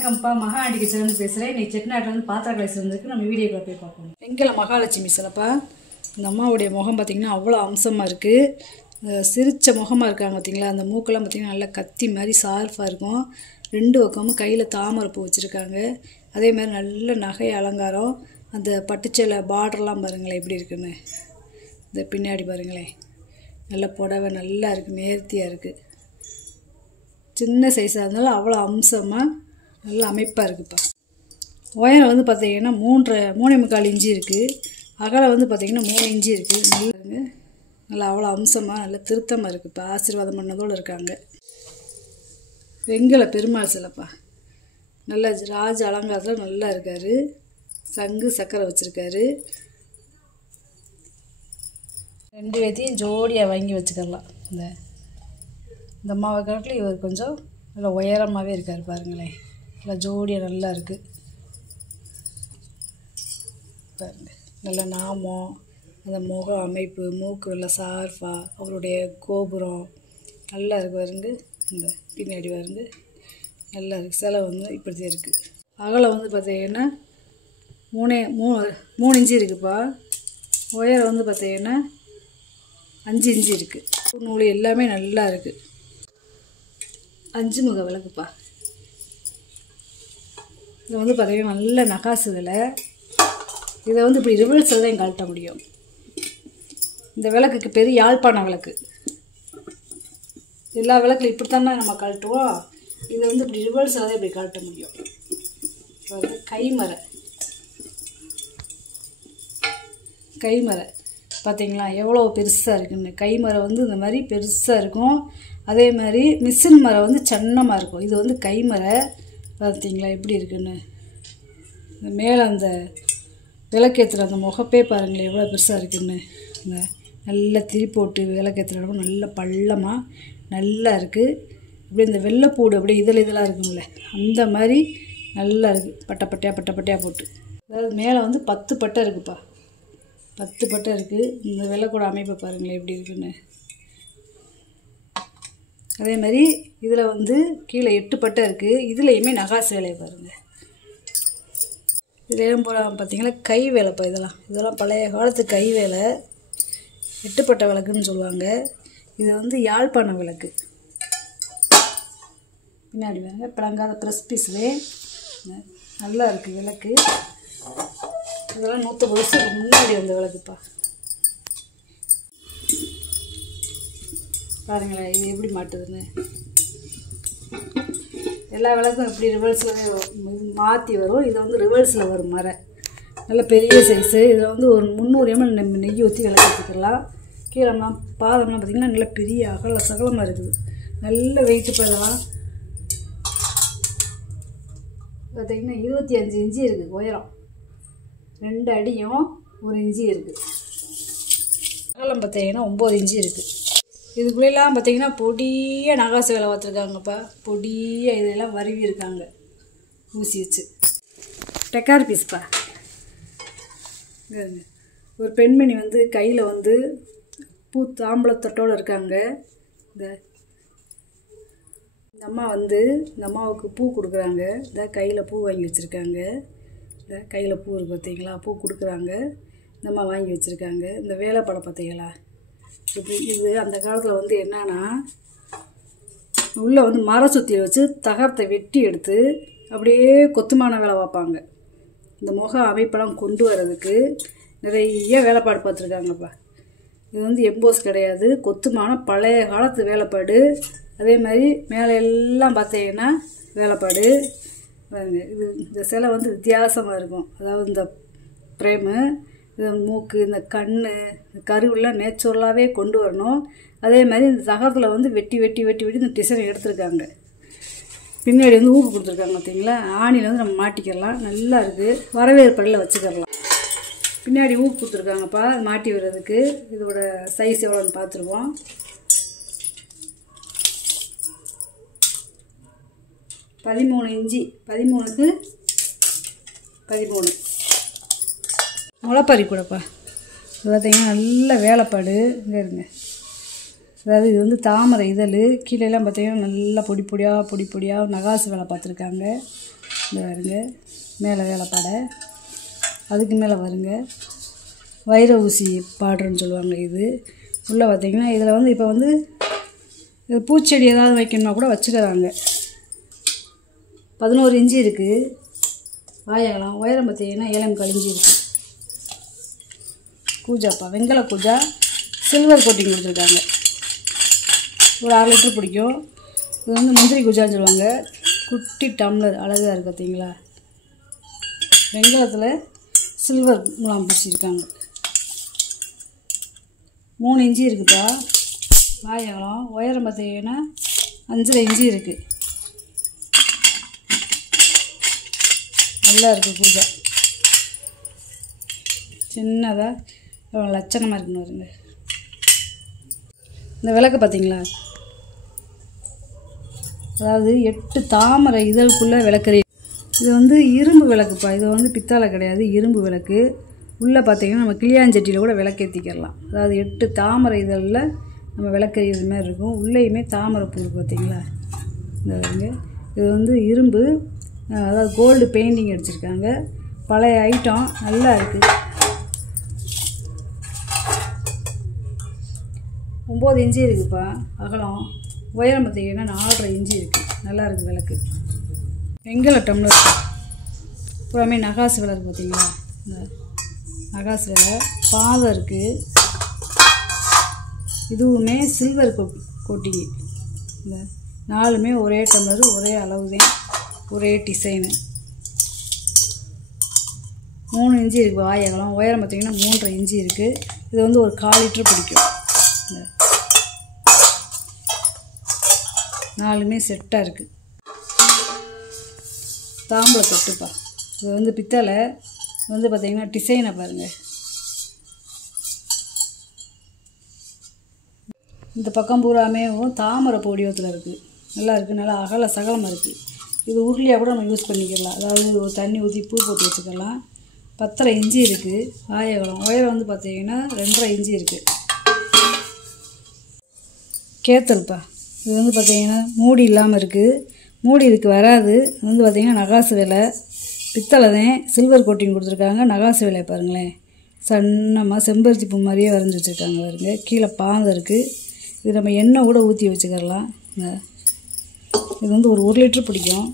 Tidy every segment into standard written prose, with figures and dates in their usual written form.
வணக்கம்ப்பா, மகாஆண்டி கிச்சன் பேசுகிறேன். இன்னைக்கு செட்டிநாட்டில் வந்து பாத்திர கலை சிறந்திருக்கு. நம்ம வீடியோக்குள்ள போய் பார்ப்போம். எங்களை மகாலட்சுமி சிலப்பா இந்த அம்மாவுடைய முகம் பார்த்திங்கன்னா அவ்வளோ அம்சமாக இருக்குது. சிரித்த முகமாக இருக்காங்க பார்த்திங்களா. அந்த மூக்கெல்லாம் பார்த்திங்கன்னா நல்லா கத்தி மாதிரி ஷார்ப்பாக இருக்கும். ரெண்டு பக்கமும் கையில் தாமரை பூ வச்சுருக்காங்க. அதே மாதிரி நல்ல நகை அலங்காரம். அந்த பட்டுச்சேலை பார்டர்லாம் பாருங்களேன் எப்படி இருக்குன்னு. இந்த பின்னாடி பாருங்களேன், நல்ல புடவை நல்லா இருக்குது, நேர்த்தியாக இருக்குது. சின்ன சைஸாக இருந்தாலும் அவ்வளோ அம்சமாக நல்ல அமைப்பாக இருக்குதுப்பா. உயரம் வந்து பார்த்திங்கன்னா 3.25 இன்ச்சு இருக்குது. அகலம் வந்து பார்த்திங்கன்னா 3 இன்ச்சு இருக்குது. நல்லா அவ்வளோ அம்சமாக நல்ல திருத்தமாக இருக்குதுப்பா. ஆசீர்வாதம் பண்ணதோடு இருக்காங்க. வெங்கல பெருமாள் சிலப்பா நல்ல ராஜ அலங்காரத்தில் நல்லா இருக்கார். சங்கு சக்கரை வச்சுருக்காரு. ரெண்டு பேர்த்தையும் ஜோடியாக வாங்கி வச்சுக்கலாம். இந்த அம்மாவை காட்டில் இவர் கொஞ்சம் நல்லா உயரமாகவே இருக்கார் பாருங்களேன். நல்லா ஜோடியாக நல்லா இருக்குது பாருங்கள். நல்ல நாமம், அந்த முக அமைப்பு, மூக்கு நல்லா ஷார்ப்பாக, அவருடைய கோபுரம் நல்லா இருக்குது பாருங்க. இந்த பின்னாடி பாருங்க நல்லா இருக்குது. சிலை வந்து இப்படி இருக்குது. அகலம் வந்து பார்த்திங்கன்னா 3 இன்ச்சு இருக்குதுப்பா. உயரம் வந்து பார்த்திங்கன்னா 5 இன்ச்சு இருக்குது. நூல் எல்லாமே நல்லா இருக்குது. 5 முக விளக்குப்பா. இது வந்து பார்த்திங்கன்னா நல்ல நகாசு விலை. இதை வந்து இப்படி ரிவர்ஸில் தான் கழட்ட முடியும். இந்த விளக்குக்கு பெரிய யாழ்ப்பாண விளக்கு. எல்லா விளக்குல இப்படித்தானே நம்ம கழட்டுவோம். இதை வந்து இப்படி ரிவர்ஸில் தான் இப்படி கழட்ட முடியும். கைமரை பார்த்திங்களா எவ்வளோ பெருசாக இருக்குன்னு. கைமரை வந்து இந்த மாதிரி பெருசாக இருக்கும். அதே மாதிரி மிஷின் மரம் வந்து சின்னமாக இருக்கும். இது வந்து கைமரை பார்த்திங்களா எப்படி இருக்குன்னு. இந்த மேலே அந்த விளக்கேற்றுற அந்த முகப்பே பாருங்களேன் எவ்வளோ பெருசாக இருக்குன்னு. இந்த நல்லா திரி போட்டு விளக்கேற்றுற இடம் நல்ல பள்ளமாக நல்லா இருக்குது. இப்படி இந்த வெள்ளைப்பூடு அப்படியே இதழாக இருக்குங்களே அந்த மாதிரி நல்லா இருக்குது. பட்டையாக போட்டு. அதாவது மேலே வந்து 10 பட்டை இருக்குதுப்பா. 10 பட்டை இருக்குது. இந்த வெள்ளைக்கூட அமைப்பை பாருங்களேன் எப்படி இருக்குன்னு. அதே மாதிரி இதில் வந்து கீழே 8 பட்டை இருக்குது. இதுலேயுமே நகாசு வேலையை பாருங்கள். இதுலேயும் போல பார்த்திங்கன்னா கை வேலைப்பா. இதெல்லாம் பழைய காலத்து கை வேலை. 8 பட்டை விளக்குன்னு சொல்லுவாங்க. இது வந்து யாழ்ப்பாண விளக்கு. பின்னாடி வாங்க பிளங்காத ப்ரெஸ் பீஸ்லே நல்லா இருக்குது விளக்கு. இதெல்லாம் 150 வருஷத்துக்கு முன்னாடி வந்த விளக்குப்பா. பாருங்களேன் இது எப்படி மாட்டுதுன்னு. எல்லா விளக்கும் எப்படி ரிவர்ஸில் மாற்றி வரும். இது வந்து ரிவர்ஸில் வரும் மர. நல்ல பெரிய சைஸு. இதில் வந்து ஒரு 300 ml நெய் ஊற்றி விளக்கத்துக்கலாம். கீழெல்லாம் பாதம்லாம் பார்த்திங்கன்னா நல்ல பெரிய அகல சகலமாக இருக்குது. நல்ல வெயிட்டு இதெல்லாம் பார்த்திங்கன்னா 25 இன்ச்சு இருக்குது உயரம். 2 அடியும் 1 இன்ச்சு இருக்குது. அகலம் பார்த்திங்கன்னா 9 இன்ச்சு இருக்குது. இதுக்குள்ளெல்லாம் பார்த்திங்கன்னா பொடியாக நகாசு வேலை பார்த்துருக்காங்கப்பா. பொடியாக இதெல்லாம் வருவி இருக்காங்க ஊசி வச்சு. டெக்கார் பீஸ்ப்பா. ஒரு பெண்மணி வந்து கையில் வந்து பூ தாம்பளத்தட்டோடு இருக்காங்க. இந்த அம்மா வந்து இந்த அம்மாவுக்கு பூ கொடுக்குறாங்க. இந்த கையில் பூ வாங்கி வச்சுருக்காங்க. இந்த கையில் பூ இருக்குது பார்த்திங்களா. பூ கொடுக்குறாங்க. இந்த அம்மா வாங்கி வச்சுருக்காங்க. இந்த வேலைப்படம் பார்த்திங்களா இப்படி. இது அந்த காலத்தில் வந்து என்னன்னா உள்ளே வந்து மர சுத்தியை வச்சு தகரத்தை வெட்டி எடுத்து அப்படியே கொத்துமான வேலை பார்ப்பாங்க. இந்த முக அமைப்பெல்லாம் கொண்டு வர்றதுக்கு நிறைய வேலைப்பாடு பார்த்துருக்காங்கப்பா. இது வந்து எம்போஸ் கிடையாது, கொத்துமான பழைய காலத்து வேலைப்பாடு. அதே மாதிரி மேலே எல்லாம் பார்த்தீங்கன்னா வேலைப்பாடு. இது இந்த சிலை வந்து வித்தியாசமாக இருக்கும். அதாவது இந்த பிரேமு, இந்த மூக்கு, இந்த கண், இந்த கருவெல்லாம் நேச்சுரலாகவே கொண்டு வரணும். அதே மாதிரி இந்த தகரத்தில் வந்து வெட்டி இந்த டிசைன் எடுத்துருக்காங்க. பின்னாடி வந்து ஊக்கு கொடுத்துருக்காங்க பார்த்தீங்களா. ஆணியில் வந்து நம்ம மாட்டிக்கலாம். நல்லா இருக்குது. வரவேற்பறையில் வச்சுக்கலாம். பின்னாடி ஊக்கு கொடுத்துருக்காங்கப்பா மாட்டி வர்றதுக்கு. இதோட சைஸ் எவ்வளோன்னு பார்த்துருவோம். 13 இன்ச்சு. 13க்கு 13 முளைப்பறி கூடப்பா. இது பார்த்திங்கன்னா நல்ல வேலைப்பாடு. இங்கே இருங்க. அதாவது இது வந்து தாமரை இதழ். கீழெல்லாம் பார்த்திங்கன்னா நல்லா பொடி பொடியாக நகாசு வேலை பார்த்துருக்காங்க. இந்த வருங்க மேலே வேலைப்பாடை, அதுக்கு மேலே வருங்க வைர ஊசி பாடுறன்னு சொல்லுவாங்க. இது உள்ளே பார்த்திங்கன்னா இதில் வந்து இப்போ வந்து பூச்செடி ஏதாவது வைக்கணும்னா கூட வச்சுக்கிறாங்க. 11 இன்ச்சு இருக்குது வாயகலம். உயரம் பார்த்திங்கன்னா 7.25 இன்ச்சு இருக்குது. கூஜாப்பா வெங்கல கூஜா, சில்வர் கோட்டிங் கொடுத்துருக்காங்க. ஒரு 6 லிட்டர் பிடிக்கும். இது வந்து முந்திரி கூஜான்னு சொல்லுவாங்க. குட்டி டம்ளர் அழகாக இருக்குது பார்த்தீங்களா. வெங்கலத்தில் சில்வர் முலாம் பூசியிருக்காங்க. 3 இன்ச்சு இருக்குப்பா வாயகலம். உயரம் பார்த்தீங்கன்னா 5.5 இன்ச்சு இருக்குது. நல்லா இருக்குது பூஜை. சின்னதாக எவ்வளோ லட்சணமாக இருக்குன்னு வருங்க. இந்த விளக்கு பார்த்தீங்களா, அதாவது 8 தாமரை இதழுக்குள்ளே விளக்குறீ. இது வந்து இரும்பு விளக்குப்பா. இது வந்து பித்தளை கிடையாது, இரும்பு விளக்கு. உள்ளே பார்த்தீங்கன்னா நம்ம கிளியாஞ்சட்டியில் கூட விளக்கேற்றிக்கிறலாம். அதாவது 8 தாமரை இதழில் நம்ம விளக்கறியது மாதிரி இருக்கும். உள்ளேயுமே தாமரை பூ இருக்குது பார்த்தீங்களா. இந்த வருங்க இது வந்து இரும்பு, அதாவது கோல்டு பெயிண்டிங் அடிச்சிருக்காங்க. பழைய ஐட்டம் நல்லா இருக்குது. 9 இன்ச்சு இருக்குதுப்பா அகலம். உயரம் பார்த்திங்கன்னா 4.5 இன்ச்சு இருக்குது. நல்லா இருக்குது விளக்கு. வெங்கல டம்ளர் பூராமே நகாசு விலை இருக்குது பார்த்தீங்களா. இந்த நகாசு விலை பாதம் இருக்குது. இதுவுமே சில்வர் கோட்டிங். இந்த 4மே ஒரே டம்ளர், ஒரே அளவு தான், ஒரே டிசைனு. 3 இன்ச்சு இருக்குது வாயகலம். உயரம் பார்த்திங்கன்னா 3.5 இன்ச்சு இருக்குது. இது வந்து ஒரு 1/4 லிட்டர் பிடிக்கும். இந்த 4மே செட்டாக இருக்குது. தாம்பளை தொட்டுப்பா. இது வந்து பித்தளை. வந்து பார்த்திங்கன்னா டிசைனை பாருங்கள். இந்த பக்கம் பூராமே தாமரை பொடியத்தில் இருக்குது. நல்லா இருக்குது. நல்லா அகல சகலமாக இருக்குது. இது உருளியாக கூட நம்ம யூஸ் பண்ணிக்கலாம். அதாவது ஒரு தண்ணி ஊற்றி பூ போட்டு வச்சுக்கலாம். 10.5 இன்ச்சு இருக்குது வாயகலம். உயரம் வந்து பார்த்திங்கன்னா 2.5 இன்ச்சு இருக்குது. கேத்தல்ப்பா. இது வந்து பார்த்திங்கன்னா மூடி இல்லாமல் இருக்குது. மூடி இதுக்கு வராது. இது வந்து பார்த்திங்கன்னா நகாசு விலை. பித்தளை தான், சில்வர் கோட்டிங் கொடுத்துருக்காங்க. நகாசு விலை பாருங்களேன். சன்னமாக செம்பருத்தி பூ மாதிரியே வரைஞ்சி வச்சுருக்காங்க பாருங்க. கீழே பாந்தம் இருக்குது. இது நம்ம எண்ணெய் கூட ஊற்றி வச்சுக்கலாம். இது வந்து ஒரு 1 லிட்டர் பிடிக்கும்.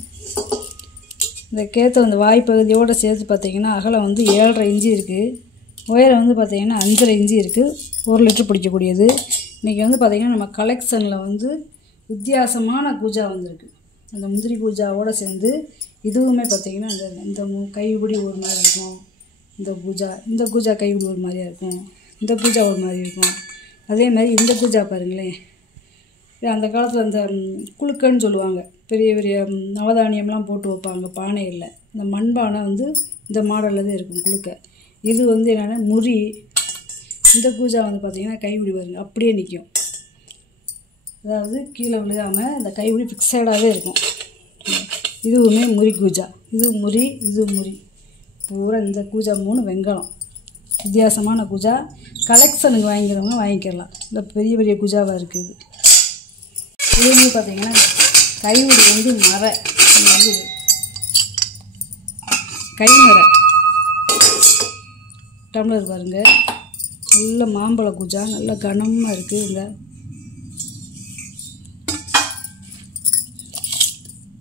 இந்த கேத்தல் இந்த வாய்ப்பகுதியோடு சேர்த்து பார்த்திங்கன்னா அகலம் வந்து 7.5 இன்ச்சு இருக்குது. உயரம் வந்து பார்த்திங்கன்னா 5.5 இன்ச்சு இருக்குது. 1 லிட்டர் பிடிக்கக்கூடியது. இன்றைக்கி வந்து பார்த்திங்கன்னா நம்ம கலெக்ஷனில் வந்து வித்தியாசமான கூஜா வந்திருக்கு. அந்த முந்திரி கூஜாவோடு சேர்ந்து இதுவுமே பார்த்திங்கன்னா இந்த கைப்பிடி ஒரு மாதிரி இருக்கும். இந்த கூஜா கைப்பிடி ஒரு மாதிரியாக இருக்கும். இந்த கூஜா ஒரு மாதிரி இருக்கும். அதே மாதிரி இந்த கூஜா பாருங்களேன். அந்த காலத்தில் அந்த குளுக்கன்னு சொல்லுவாங்க. பெரிய பெரிய நவதானியம்லாம் போட்டு வைப்பாங்க பானையில். இந்த மண்பானை வந்து இந்த மாடலில் தான் இருக்கும் குளுக்க. இது வந்து என்னென்னா முறி. இந்த கூஜா வந்து பார்த்திங்கன்னா கைப்பிடி பாருங்க அப்படியே நிற்கும். அதாவது கீழே விழுகாமல் இந்த கைப்பிடி ஃபிக்ஸடாகவே இருக்கும். இதுவுமே முறி கூஜா. இது முறி, இது முறி. பூரா இந்த கூஜா 3 வெங்கலம். வித்தியாசமான கூஜா. கலெக்ஷனுக்கு வாங்கிக்கிறவங்க வாங்கிக்கலாம். இந்த பெரிய பெரிய கூஜாவாக இருக்குது. இது வந்து பார்த்திங்கன்னா கைவிடி வந்து மர வந்து கைமர டம்ளர் பாருங்கள். நல்ல மாம்பழ கூஜா. நல்ல கனமாக இருக்குது.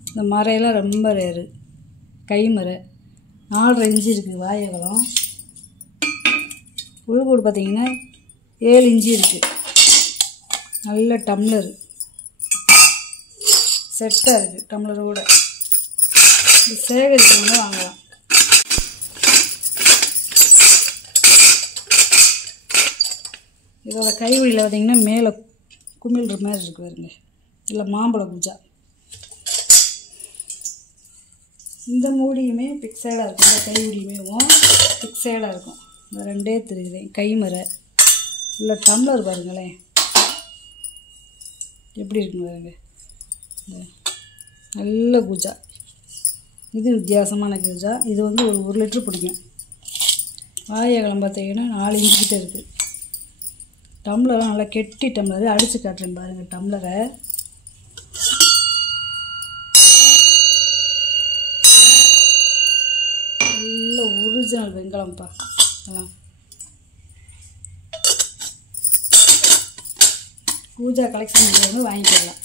இந்த மரையெல்லாம் ரொம்ப ரேரு. கைமரை 4.5 இன்ச்சு இருக்குது வாயகலம். உள்கூடு பார்த்திங்கன்னா 7 இன்ச்சு இருக்குது. நல்ல டம்ளர் செட்டாக இருக்குது. டம்ளரோட இது சேகரிக்கிறவங்க வாங்கலாம். இதோட கைவழியில் பார்த்திங்கன்னா மேலே குமிழ்ற மாதிரி இருக்குது பாருங்க. இல்லை மாம்பழ பூஜா. இந்த மூடியுமே பிக்சைடாக இருக்கும். இந்த கைவிடியுமே பிக்சைடாக இருக்கும். இந்த 2 தெரியுது கைமரை. இல்லை டம்ளர் பாருங்களேன் எப்படி இருக்குன்னு பாருங்க. நல்ல பூஜா. இது வித்தியாசமான கூஜா. இது வந்து ஒரு 1 லிட்டர் பிடிக்கும். வாயகலம் பார்த்திங்கன்னா 4 இன்ச்சு கிட்ட இருக்குது. டம்ளரெலாம் நல்லா கெட்டி டம்ளர். அடித்து காட்டுறேன் பாருங்கள் டம்ளரை. வெங்கலம்ப்பா அதெல்லாம். பூஜா கலெக்ஷன் வந்து வாங்கிக்கலாம்.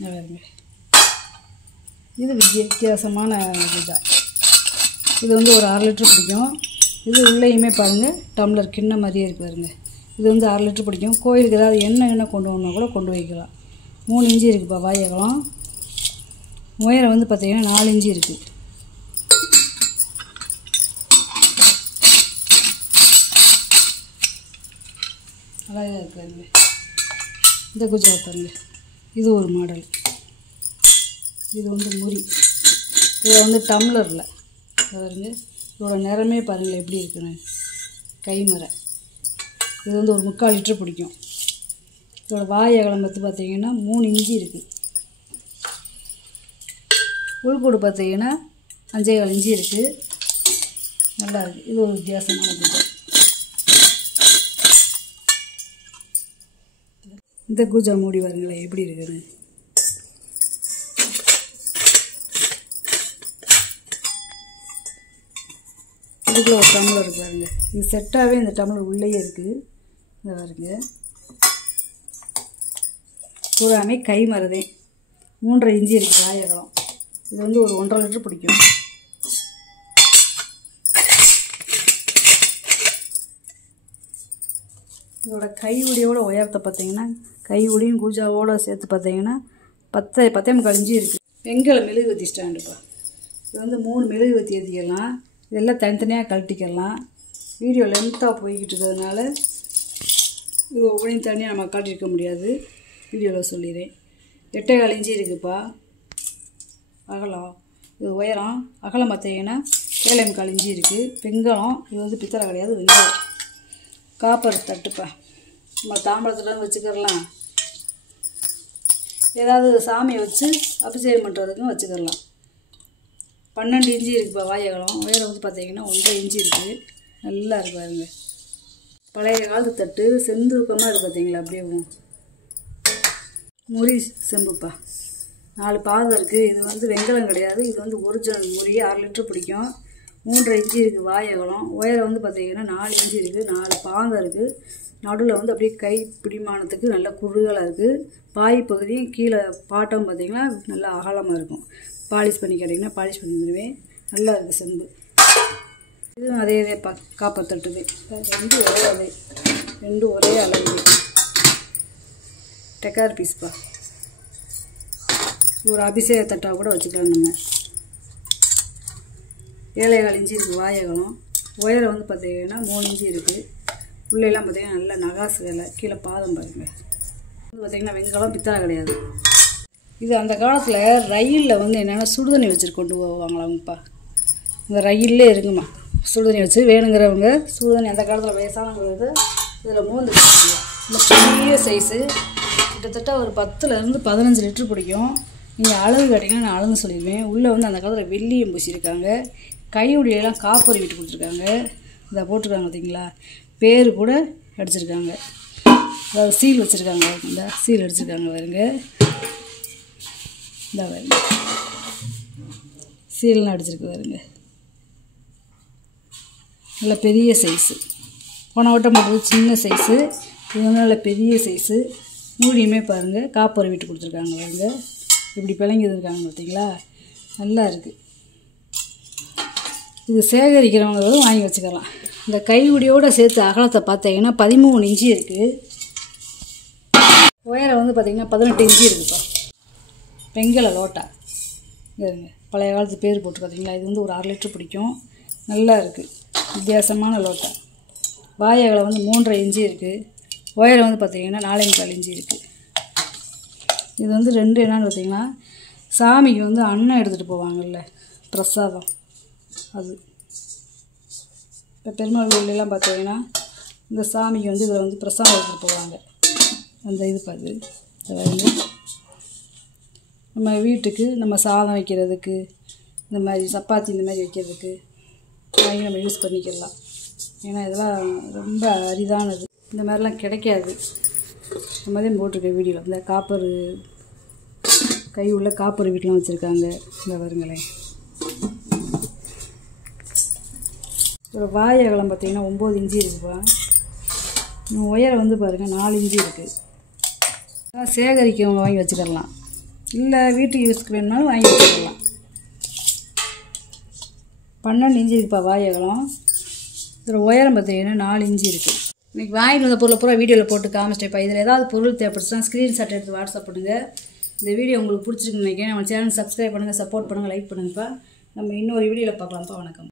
பாருங்க, இது வித்தியாசமான பூஜா. இது வந்து ஒரு 1/2 லிட்டர் பிடிக்கும். இது உள்ளேயுமே பாருங்கள் டம்ளர் கிண்ண மாதிரியே இருக்கு பாருங்க. இது வந்து 1/2 லிட்டர் பிடிக்கும். கோயிலுக்கு ஏதாவது எண்ணெய் கொண்டு வரணும்னா கூட கொண்டு வைக்கலாம். 3 இன்ச்சு இருக்குப்பா வாயகலம். உயரம் வந்து பார்த்திங்கன்னா 4 இன்ச்சு இருக்குது. அழகாக இருக்கு பாருங்க. இந்த குஜா பாருங்க, இது ஒரு மாடல். இது வந்து முறி. இது வந்து டம்ளரில் பாருங்க. இதோட நிறமே பாருங்கள் எப்படி இருக்குன்னு. கைமரை. இது வந்து ஒரு 3/4 லிட்டர் பிடிக்கும். இதோட வாய் அகலம் பார்த்திங்கன்னா 3 இன்ச்சு இருக்குது. உள்கூடு பார்த்திங்கன்னா 5.25 இன்ச்சு இருக்குது. நல்லா இருக்குது. இது ஒரு வித்தியாசமான பூஜை. இந்த பூஜா மூடி பாருங்களேன் எப்படி இருக்குன்னு. இதுக்குள்ள ஒரு டம்ளர் இருக்கு பாருங்க. இது செட்டாகவே இந்த டம்ளர் உள்ளேயே இருக்குது. இந்த பாருங்க, பூராமே கை மரதே. 3.5 இன்ச்சு இருக்குது வாயகலம். இது வந்து ஒரு 1.5 லிட்டர் பிடிக்கும். இதோட கையுடியோட உயரத்தை பார்த்தீங்கன்னா, கையுடியும் பூஜாவோடு சேர்த்து பார்த்தீங்கன்னா 10.25 இன்ச்சு இருக்குது. வெங்கல மெழுகுவத்தி ஸ்டாண்டுப்பா. இது வந்து 3 மெழுகுவத்தி ஏற்றிக்கலாம். இதெல்லாம் தனித்தனியாக கழட்டிக்கலாம். வீடியோ லென்த்தாக போய்கிட்டு இருக்கிறதுனால இது ஒவ்வொன்றையும் தனியாக நம்ம காட்டியிருக்க முடியாது. வீடியோவில் சொல்லிடுறேன். 8.25 இன்ச்சு இருக்குதுப்பா அகலம். இது உயரம். அகலம் பார்த்தீங்கன்னா 7.25 இன்ச்சு இருக்குது. வெங்கலம். இது வந்து பித்தளை கிடையாது, வெங்கலம். காப்பர் தட்டுப்பா. நம்ம தாம்பரத்தில் வச்சுக்கிறலாம். ஏதாவது சாமியை வச்சு அபிஷேகம் பண்ணுறதுக்கும் வச்சுக்கிறலாம். 12 இன்ச்சு இருக்குப்பா வாயகலம். உயரம் வந்து பார்த்திங்கன்னா 1.5 இன்ச்சு இருக்குது. நல்லா இருக்கு பாருங்க. பழைய காலத்து தட்டு செந்துருக்கமாக இருக்குது பார்த்தீங்களா. அப்படியே முறி செம்புப்பா. 4 பாதம் இருக்குது. இது வந்து வெங்கலம் கிடையாது, இது வந்து ஒரிஜினல் முறி. 6 லிட்டர் பிடிக்கும். 3.5 இன்ச்சு இருக்குது வாயகலம். உயரம் வந்து பார்த்திங்கன்னா 4 இன்ச்சு இருக்குது. 4 பாதம் இருக்குது. நடுவில் வந்து அப்படியே கை பிடிமானத்துக்கு நல்ல குறுகலாக இருக்குது. பாய் பகுதியும் கீழே பாட்டம் பார்த்திங்கன்னா நல்லா அகலமாக இருக்கும். பாலிஷ் பண்ணி கேட்டிங்கன்னா பாலிஷ் பண்ணி தருவேன். நல்லா இருக்குது செம்பு. இதுவும் அதே காப்பர் தட்டுது. ரெண்டும் ஒரே அளவு. டெக்கார் பீஸ்ப்பா. ஒரு அபிஷேக தட்டாக கூட வச்சுக்கலாம் நம்ம. 7.25 இன்ச்சு இருக்குது வாயகலம். உயரம் வந்து பார்த்திங்கன்னா 3 இன்ச்சு இருக்குது. உள்ளெல்லாம் பார்த்திங்கன்னா நல்லா நகாசு வேலை. கீழே பாதம் பாருங்கள். இது பார்த்திங்கன்னா வெங்கலம், பித்தளை கிடையாது. இது அந்த காலத்தில் ரயிலில் வந்து என்னென்னா சுடுதண்ணி வச்சுட்டு கொண்டு போவாங்களாங்கப்பா. இந்த ரயிலே இருக்குமா சுடுதண்ணி வச்சு. வேணுங்கிறவங்க சுடுதண்ணி அந்த காலத்தில் வயசானவங்களுக்கு இதில் மோந்து வச்சுருவாங்க. இந்த பெரிய சைஸு கிட்டத்தட்ட ஒரு 10லேருந்து 15 லிட்டர் பிடிக்கும். நீங்கள் அளவு கேட்டிங்கன்னா நான் அளந்து சொல்லிடுவேன். உள்ளே வந்து அந்த காலத்தில் வெள்ளியம் பூசியிருக்காங்க. கையுடியெல்லாம் காப்பர் விட்டு கொடுத்துருக்காங்க. இதை போட்டிருக்காங்க பார்த்தீங்களா. பேர் கூட அடிச்சிருக்காங்க. அதாவது சீல் வச்சுருக்காங்க. இந்த சீல் அடிச்சிருக்காங்க பாருங்க. இந்த பாருங்க சீல்லாம் அடிச்சிருக்கு பாருங்க. நல்ல பெரிய சைஸு. போன வட்டம் போட்டது சின்ன சைஸு. இது வந்து நல்ல பெரிய சைஸு. மூடியுமே பாருங்கள் காப்பர் விட்டு கொடுத்துருக்காங்க பாருங்க. இப்படி பிளங்கி இருக்காங்க பார்த்தீங்களா. நல்லா இருக்குது. இது சேகரிக்கிறவங்களும் வாங்கி வச்சுக்கலாம். இந்த கையுடியோடு சேர்த்து அகலத்தை பார்த்தீங்கன்னா 13 இன்ச்சு இருக்குது. உயரம் வந்து பார்த்திங்கன்னா 18 இன்ச்சு இருக்குப்பா. வெங்கல லோட்டா இருங்க. பழைய காலத்து பேர் போட்டு பார்த்தீங்களா. இது வந்து ஒரு 6 லிட்டர் பிடிக்கும். நல்லா இருக்குது. வித்தியாசமான லோட்டா. வாயகலம் வந்து 3.5 இன்ச்சு இருக்குது. உயரம் வந்து பார்த்திங்கன்னா 4.25 இன்ச்சு இருக்குது. இது வந்து ரெண்டு என்னன்னு பார்த்தீங்கன்னா சாமிக்கு வந்து அன்னம் எடுத்துகிட்டு போவாங்கள்ல பிரசாதம். அது இப்போ பெருமாள் கோயிலெலாம் பார்த்தீங்கன்னா இந்த சாமிக்கு வந்து இதில் வந்து பிரசாதம் எடுத்துகிட்டு போவாங்க. அந்த இது பார்த்து இதை வந்து நம்ம வீட்டுக்கு நம்ம சாதம் வைக்கிறதுக்கு, இந்த மாதிரி சப்பாத்தி இந்த மாதிரி வைக்கிறதுக்கு வாங்கி நம்ம யூஸ் பண்ணிக்கலாம். ஏன்னா இதெல்லாம் ரொம்ப அரிதானது. இந்த மாதிரிலாம் கிடைக்காது. இந்த மாதிரி போட்டிருக்கேன் வீடியோவில். இந்த காப்பர் கை உள்ள காப்பர் வீட்டெலாம் வச்சுருக்காங்க. இந்த வருங்களேன் ஒரு வாய் அகலம் பார்த்திங்கன்னா 9 இன்ச்சு இருக்குப்பா. உயரம் வந்து பாருங்கள் 4 இன்ச்சு இருக்குது. சேகரிக்கவங்க வாங்கி வச்சுக்கலாம், இல்லை வீட்டுக்கு யூஸ்க்கு வேணுனாலும் வாங்கி வச்சுக்கலாம். 12 இன்ச்சு இருக்குப்பா வாய் அகலம். இதில் உயரம் பார்த்திங்கன்னா 4 இன்ச்சு இருக்குது. இன்றைக்கி வாங்கிட்டு வந்த பொருளை பூரா வீடியோவில் போட்டு காமிச்சிட்டேப்பா. இதில் ஏதாவது பொருள் தேவைப்படுச்சுன்னா ஸ்க்ரீன்ஷாட் எடுத்து வாட்ஸ்அப் பண்ணுங்கள். இந்த வீடியோ உங்களுக்கு பிடிச்சிருக்குன்னு நினைக்கிறேன். நம்ம சேனல் சப்ஸ்கிரைப் பண்ணுங்கள், சப்போர்ட் பண்ணுங்கள், லைக் பண்ணுங்கப்பா. நம்ம இன்னொரு வீடியோவில் பார்க்கலாம்ப்பா. வணக்கம்.